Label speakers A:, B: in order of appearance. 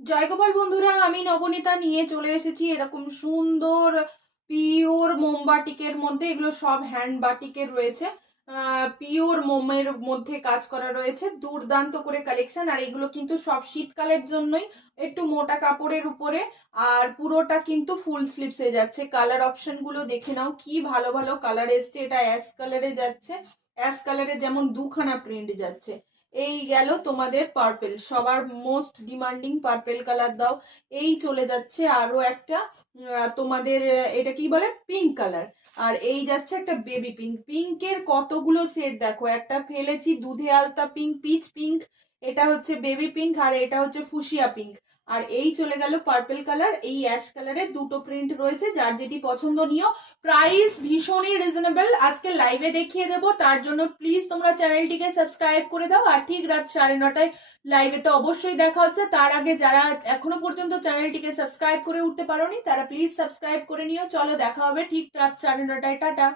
A: জয়গোপাল বন্ধুরা, আমি নবনীতা নিয়ে চলে এসেছি এরকম সুন্দর পিওর মোমবাটিকের মধ্যে। এগুলো সব হ্যান্ড বাটিকের রয়েছে পিওর মোমের মধ্যে কাজ করা রয়েছে। দুর্দান্ত করে কালেকশন আর এগুলো কিন্তু সব শীতকালের জন্যই একটু মোটা কাপড়ের উপরে। আর পুরোটা কিন্তু ফুল স্লিপসে যাচ্ছে। কালার অপশনগুলো দেখে নাও। কি ভালো ভালো কালার এসছে। এটা অ্যাশ কালারে যাচ্ছে। অ্যাশ কালারে যেমন দুখানা প্রিন্ট যাচ্ছে। এই গেল তোমাদের পার্পেল সবার মোস্ট ডিমান্ডিং পার্পেল কালার দাও। এই চলে যাচ্ছে আরও একটা তোমাদের এটা কি বলে? পিঙ্ক কালার আর এই যাচ্ছে একটা বেবি পিঙ্ক পিঙ্কের কতগুলো সেট দেখো? একটা ফেলেছি দুধে আলতা পিঙ্ক পিচ পিঙ্ক এটা হচ্ছে বেবি পিঙ্ক আর এটা হচ্ছে ফুসিয়া পিঙ্ক আর এই চলে গেল পার্পেল কালার এই অ্যাশ কালারের দুটো প্রিন্ট রয়েছে, যার যেটি পছন্দ নিও। প্রাইস ভীষণই রিজনেবল আজকে লাইভে দেখিয়ে দেবো। তার জন্য প্লিজ তোমরা চ্যানেলটিকে সাবস্ক্রাইব করে দাও। আর ঠিক রাত সাড়ে নটায় লাইভে তো অবশ্যই দেখা হচ্ছে। তার আগে যারা এখনও পর্যন্ত চ্যানেলটিকে সাবস্ক্রাইব করে উঠতে পারোনি, তারা প্লিজ সাবস্ক্রাইব করে নিও। চলো দেখা হবে ঠিক রাত সাড়ে নটায়। টাটা।